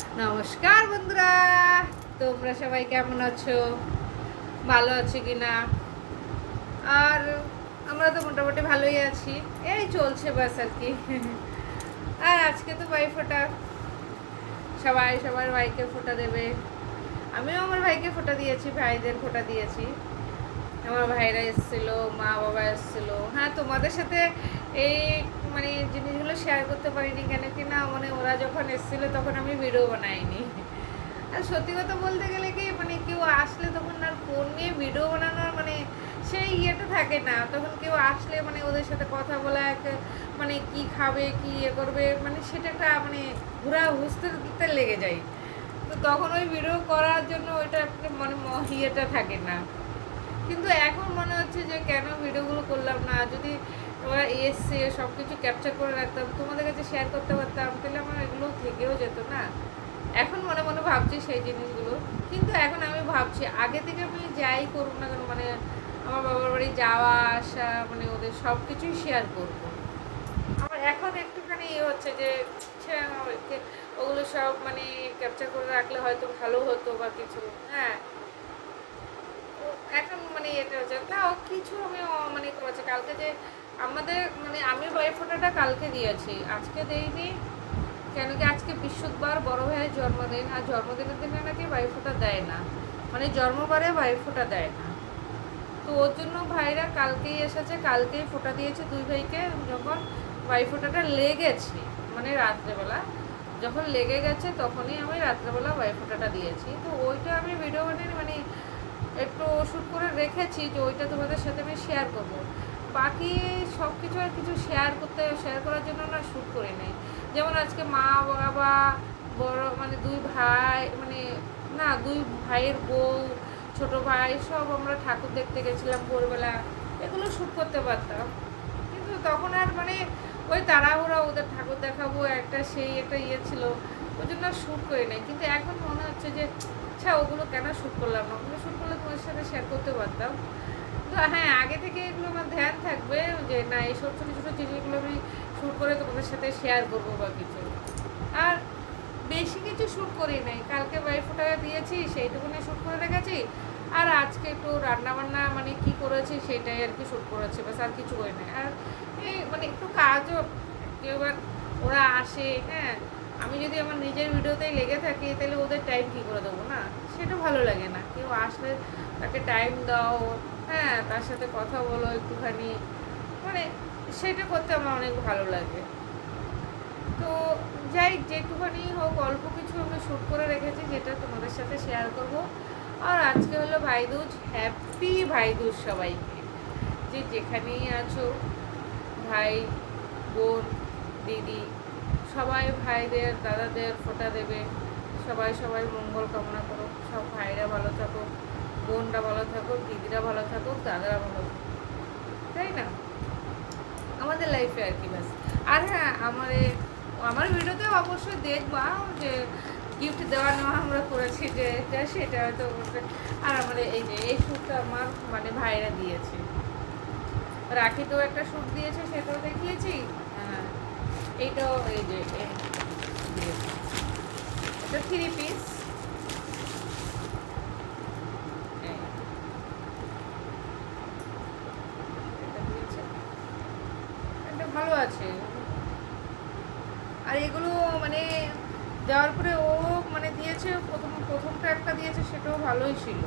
নমস্কার বন্ধুরা। তোমরা সবাই কেমন আছো? ভালো আছো কি না আর আমরা তো মোটামুটি ভালোই আছি। এই চলছে বাস আর কি। আর আজকে তো ভাই ফোটা। সবাই সবার ভাইকে ফোটা দেবে। আমিও আমার ভাইকে ফোটা দিয়েছি, ভাইদের ফোটা দিয়েছি। আমার ভাইরা এসেছিল মা বাবা এসেছিল। হ্যাঁ তোমাদের সাথে এই মানে জিনিসগুলো শেয়ার করতে পারিনি কেন কি না মানে ওরা যখন এসেছিল তখন আমি ভিডিও বানাইনি। আর সত্যি কথা বলতে গেলে কি মানে কেউ আসলে তখন আর ফোন নিয়ে ভিডিও বানানোর মানে সেই ইয়েটা থাকে না। তখন কেউ আসলে মানে ওদের সাথে কথা বলা, এক মানে কি খাবে, কি ইয়ে করবে মানে সেটা একটা মানে ঘোরা হুসতে লেগে যায়। তো তখন ওই ভিডিও করার জন্য ওইটা একটা মানে ইয়েটা থাকে না। কিন্তু এখন মনে হচ্ছে যে কেন ভিডিওগুলো করলাম না? যদি ওরা এসছে সব কিছু ক্যাপচার করে রাখতাম, তোমাদের কাছে শেয়ার করতে পারতাম, তাহলে আমার এগুলো থেকেও যেত না। এখন মনে মনে ভাবছি সেই জিনিসগুলো। কিন্তু এখন আমি ভাবছি, আগে থেকে আমি যাই করুক না কেন মানে আমার বাবার বাড়ি যাওয়া, আসা মানে ওদের সব কিছুই শেয়ার করব। আমার এখন একটুখানি ইয়ে হচ্ছে যে ওগুলো সব মানে ক্যাপচার করে রাখলে হয়তো ভালো হতো বা কিছু হ্যাঁ। এখন মানে এটা হচ্ছে তাও কিছু আমি মানে কালকে যে আমাদের মানে আমি বাড়ি ফোটাটা কালকে দিয়েছি। আজকে দেইনি। কেন কি আজকে বৃহস্পতিবার বড় ভাইয়ের জন্মদিন, আর জন্মদিনের দিনে নাকি বাড়ি ফোটা দেয় না। মানে জন্মবারে বাড়ি ফোটা দেয় না। তো ওর জন্য ভাইরা কালকেই এসেছে, কালকেই ফোটা দিয়েছে দুই ভাইকে। যখন বাড়ি ফোটাটা লেগেছে মানে রাত্রেবেলা, যখন লেগে গেছে তখনই আমি রাত্রেবেলা বাড়ি ফোটাটা দিয়েছি। তো ওইটা আমি ভিডিও বানিয়ে মানে একটু শ্যুট করে রেখেছি যে ওইটা তোমাদের সাথে আমি শেয়ার করব। বাকি সব কিছু আর কিছু শেয়ার করতে শেয়ার করার জন্য না শ্যুট করে নাই। যেমন আজকে মা, বাবা, বড় মানে দুই ভাই মানে না, দুই ভাইয়ের বউ, ছোট ভাই, সব আমরা ঠাকুর দেখতে গেছিলাম ভোরবেলা। এগুলো শ্যুট করতে পারতাম। কিন্তু তখন আর মানে ওই তাড়াহুড়া, ওদের ঠাকুর দেখাবো, একটা সেই, একটা ইয়ে ছিল। ওই জন্য শ্যুট করি নাই। কিন্তু এখন মনে হচ্ছে যে আচ্ছা ওগুলো কেন শ্যুট করলাম না? ওগুলো শ্যুট করলে তোমার সাথে শেয়ার করতে পারতাম। হ্যাঁ আগে থেকে এগুলো আমার ধ্যান থাকবে যে, না এইসব ছোটো ছোটো জিনিসগুলো আমি শ্যুট করে তোমাদের সাথে শেয়ার করব বা কিছু। আর বেশি কিছু শ্যুট করি নাই। কালকে বাই ফোটা দিয়েছি, সেইটুকুনি শ্যুট করে রেখেছি। আর আজকে একটু রান্না বান্না মানে কি করেছি সেটাই আর কি শ্যুট করেছি বাস আর কিছু করি নাই। আর এই মানে একটু কাজও এবার ওরা আসে হ্যাঁ আমি যদি আমার নিজের ভিডিওতেই লেগে থাকি, তাহলে ওদের টাইম কী করে দেবো না? সেটা ভালো লাগে না। কেউ আসলে তাকে টাইম দাও হ্যাঁ তার সাথে কথা বলো একটুখানি। মানে সেটা করতে আমার অনেক ভালো লাগে। তো যাই যেটুখানি হোক, অল্প কিছু আমি শ্যুট করে রেখেছি, যেটা তোমাদের সাথে শেয়ার করব। আর আজকে হলো ভাইদুজ হ্যাপি ভাইদুজ সবাইকে। যে যেখানেই আছো, ভাই, বোন, দিদি, সবাই ভাইদের, দাদাদের ফোঁটা দেবে। সবাই সবাই মঙ্গল কামনা করো সব ভাইরা ভালো থাকুক। বোনরা ভালো থাকুক, দিদিরা ভালো থাকুক, দাদারা ভালো থাকুক। তাই না? আমাদের লাইফে আর কি ব্যাস। আর হ্যাঁ আমার আমার ভিডিওতে অবশ্যই দেখবা যে গিফট দেওয়া নেওয়া আমরা করেছি যে এটা সেটা হয়তো আর আমার এই যে, এই শ্যুটটা আমার মানে ভাইরা দিয়েছে। রাখিতেও একটা শ্যুট দিয়েছে, সেটাও দেখিয়েছি। হ্যাঁ এইটাও এই যে। এটা থ্রি পিস এটা দিয়েছে এটা ভালো আছে আর এগুলো মানে দেওয়ার পরে ও মানে দিয়েছে, প্রথম, প্রথমটা একটা দিয়েছে, সেটাও ভালোই ছিল।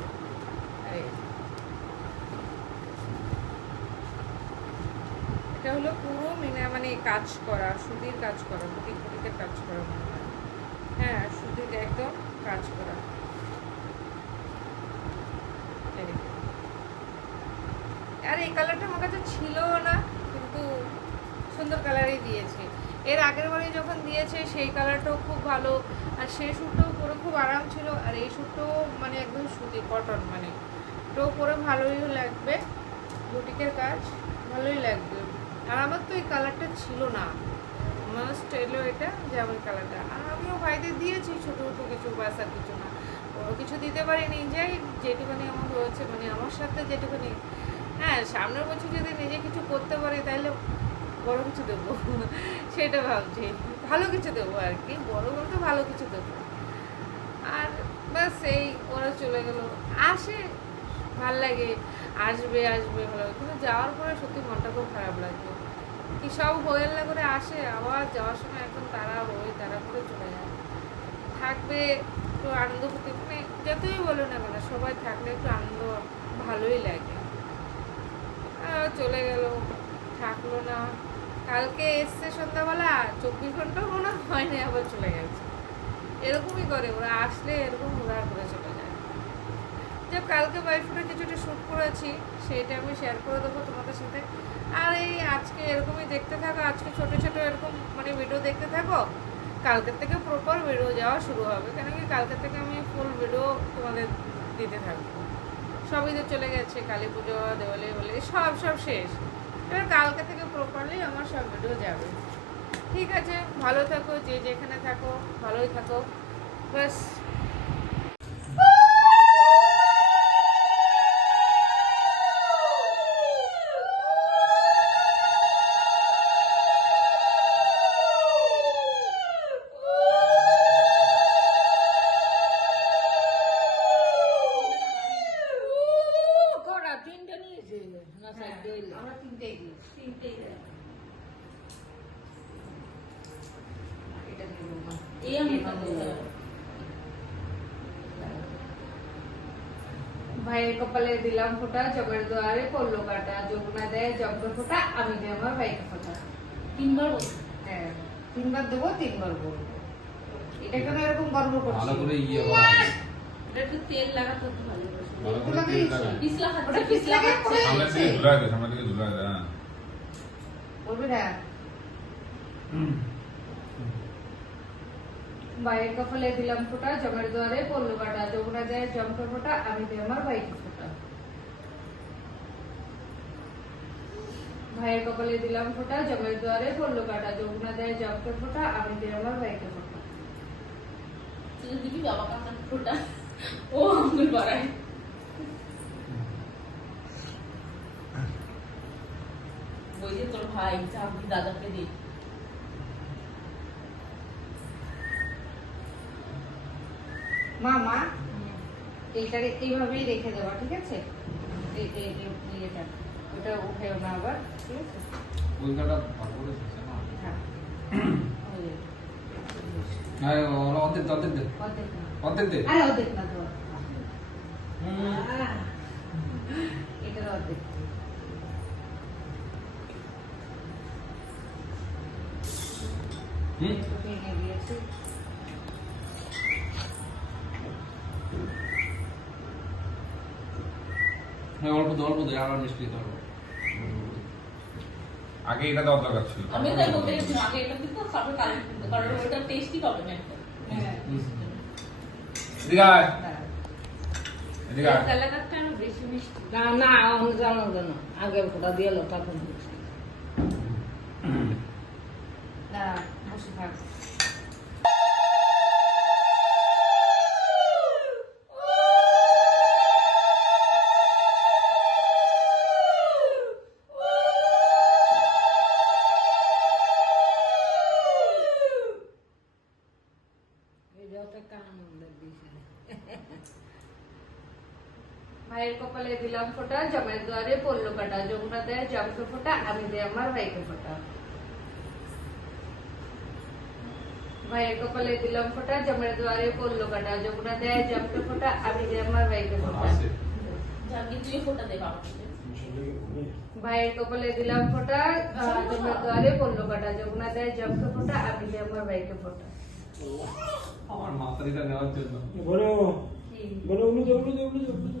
এটা হলো পুরো মিনা মানে কাজ করা সুতির কাজ করা, বুটিক বুটিকের কাজ করা মনে হয়। হ্যাঁ সুতির একদম কাজ করা। আর, এই কালারটা আমার কাছে ছিল না, কিন্তু সুন্দর কালারই দিয়েছে। এর আগের বারে যখন দিয়েছে, সেই কালারটাও খুব ভালো। আর সেই শ্যুটটাও পরে খুব আরাম ছিল। আর এই শ্যুটটাও মানে একদম সুতি কটন মানে এটাও পরে ভালোই লাগবে। বুটিকের কাজ ভালোই লাগবে। আর আমার তো এই কালারটা ছিল না। মাস্ট এলো এটা যেমন কালারটা। আর আমিও ভাইদের দিয়েছি ছোটো ছোটো কিছু, বাস কিছু না। বড় কিছু দিতে পারিনি। যাই যেটুকুনি আমার হয়েছে মানে আমার সাথে যেটুকুনি। হ্যাঁ সামনের বছর যদি নিজে কিছু করতে পারি, তাহলে বড় কিছু দেবো। সেটা ভাবছি। ভালো কিছু দেবো আর কি। বড় বলতে ভালো কিছু দেবো। আর বাস এই ওরা চলে গেল। আসে, ভালো লাগে। আসবে আসবে, ভালো লাগে। কিন্তু যাওয়ার পরে সত্যি মনটা খুব খারাপ লাগছে কি সব হয়ে না করে আসে, আবার যাওয়ার সময় একদম তারা হয়ে, তারা করে চলে যায়। থাকবে একটু আনন্দ করতে। মানে যতই বলো না কেন, সবাই থাকলে একটু আনন্দ ভালোই লাগে। চলে গেল। থাকল না। কালকে এসছে সন্ধ্যাবেলা, চব্বিশ ঘন্টাও মনে হয়নি, আবার চলে গেছে। এরকমই করে, ওরা আসলে এরকম উড়ার করে চলে যায়। যে কালকে ওয়াইফে কিছুটা শ্যুট করেছি সেইটা আমি শেয়ার করে দেবো তোমাদের সাথে। আর এই আজকে এরকমই দেখতে থাকো, আজকে ছোট ছোট এরকম মানে ভিডিও দেখতে থাকো, কালকের থেকে প্রপার ভিডিও যাওয়া শুরু হবে। কেন কি কালকে থেকে আমি ফুল ভিডিও তোমাদের দিতে থাকব। সবই তো চলে গেছে, কালী পুজো, দেওয়ালি বলে সব সব শেষ। এবার কালকে থেকে প্রপারলি আমার সব ভিডিও যাবে। ঠিক আছে, ভালো থাকো, যে যেখানে থাকো, ভালোই থাকো। ব্যাস। ভাইয়ের কপালে দিলাম ফোঁটা জগের দুয়ারে পড়ল কাটা যমুনা দেয় যজ্ঞ ফোঁটা আমি দেয় আমার ভাইকে ফোঁটা তিনবার বলছি। হ্যাঁ তিনবার দেবো তিনবার বলব এটা কেন এরকম গর্ব ভালো করছি করে ইয়ে হওয়া এটা একটু তেল লাগাতে হতো ভালো করে। ভালো এগুলো করে তেল দিয়েছি। লাগাই। পিছলা খাচ্ছে, ওটা পিছলা পিছলা খাচ্ছে। করে- সামনে থেকে ঝুলাই দে সামনে থেকে ঝুলাই দে হ্যাঁ বলবি না ভাইয়ের কপালে দিলাম ফোঁটা জমের দুয়ারে পড়ল কাটা যমুনা দেয় জমকে ফোঁটা, আমি দেয় আমার ভাইকে ফোঁটা ভাইয়ের কপালে দিলাম ফোঁটা জমের দুয়ারে পড়ল কাটা যমুনা দেয় জমকে ফোঁটা, আমি দেয় আমার ভাইকে ফোঁটা। ও আঙুল বাড়ায়। ওই যে তোর ভাই দাদাকে দে মা মা এইটাকে এইভাবেই রেখে দেওয়া ঠিক আছে? ইয়েটা ওটা উঠেও না আবার ঠিক আছে? কলকাতা ভালো করে দিচ্ছে না? ওই যে। ওরা অর্ধেক অর্ধেক দে। অর্ধেক দে। আরে অর্ধেক না তো এটার অর্ধেক। হুম। দিয়েছি। হ্যাঁ অল্প অল্প দে আর মিষ্টি অল্প। আগে এটা দেওয়া দরকার ছিল। আমি তাই বলতে আগে এটা দিত তারপরে কালি দিত কারণ ওটা টেস্টি পাবে না হ্যাঁ। এদিকে আয়। এদিকে আয়। তেলাকাতটা আরও বেশি মিষ্টি। না না আমি জানো কেন আগে ফোটা দিয়ে বসে থাক। ভাইয়ের কপালে দিলাম ফোঁটা জমের দুয়ারে পড়ল কাটা যমুনা দেয় জমকে ফোঁটা আমি দেয় আমার ভাইকে ফোঁটা ভাইয়ের কপালে দিলাম ফোঁটা জমের দুয়ারে পড়ল কাটা যমুনা দেয় জমকে ফোঁটা আমি দেয় আমার ভাইকে ফোঁটা আছে জানি তুই ফোটা দে বাবা ভাইয়ের কপালে দিলাম ফোঁটা আহ, জমের দুয়ারে পড়ল কাটা যমুনা দেয় জমকে ফোঁটা আমি দেয় আমার ভাইকে ফোঁটা আমার মাতারিটা নেওয়ার জন্য বলো বলো উলু দে উলু দে উলু দে উলু দে উলু দে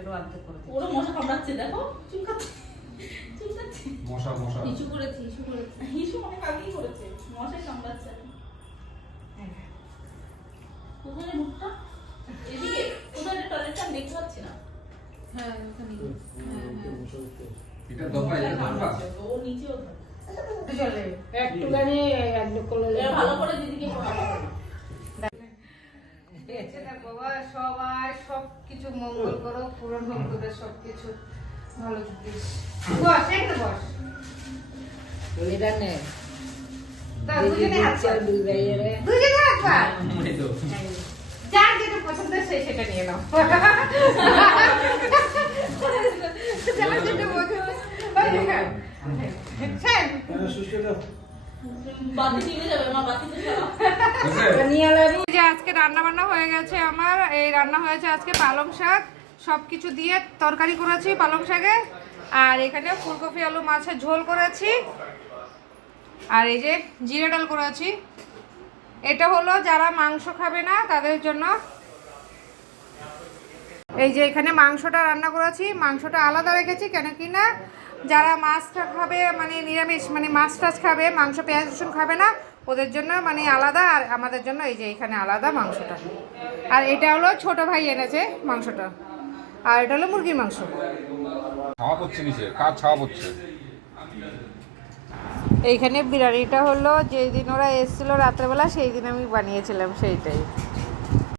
এটারও অর্ধেক করে দিই। ওরা মশা কামড়াচ্ছে দেখো। চুলকাচ্ছে। চুলকাচ্ছে। মশা মশা। হিসু করেছে হিসু করেছে। হিসু অনেক আগেই করেছে। মশাই কামড়াচ্ছে। হ্যাঁ। কোথায় মুখটা? এদিকে। হ্যাঁ হ্যাঁ হ্যাঁ। এটা যেতে পারবা? ও নিচেও চলে। একটুখানি একটু করলে ভালো করে দিদিকে। বাবা, সব কিছু মঙ্গল করো পূরণ হোক তোদের সব কিছু ভালো থাকিস। বস বস। এটা নে দুজনে হাত পাত। দুই ভাইয়েরে। দুজনে হাত পাত। যার যেটা পছন্দ সে সেটা নিয়ে নাও। যার যেটা পছন্দ আজকে রান্না বান্না হয়ে গেছে আমার, এই রান্না হয়েছে আজকে পালং শাক। সব কিছু দিয়ে তরকারি করেছি পালং শাকে। আর এখানে ফুলকপি, আলু, মাছের ঝোল করেছি। আর এই যে জিরে ডাল করেছি। এটা হলো যারা মাংস খাবে না, তাদের জন্য। এই যে এখানে মাংসটা রান্না করেছি। মাংসটা আলাদা রেখেছি কেন কি না? যারা মাছটা খাবে মানে নিরামিষ মানে মাছ টাছ খাবে মাংস পেঁয়াজ রসুন খাবে না ওদের জন্য মানে আলাদা আর আমাদের জন্য এই যে এখানে আলাদা মাংসটা। আর এটা হলো ছোট ভাই এনেছে মাংসটা। আর এটা হলো মুরগির মাংস। ছাওয়া পড়ছে নিচে কার ছাওয়া পড়ছে এইখানে বিরিয়ানিটা হলো যেই দিন ওরা এসেছিল রাত্রেবেলা সেই দিন আমি বানিয়েছিলাম সেইটাই।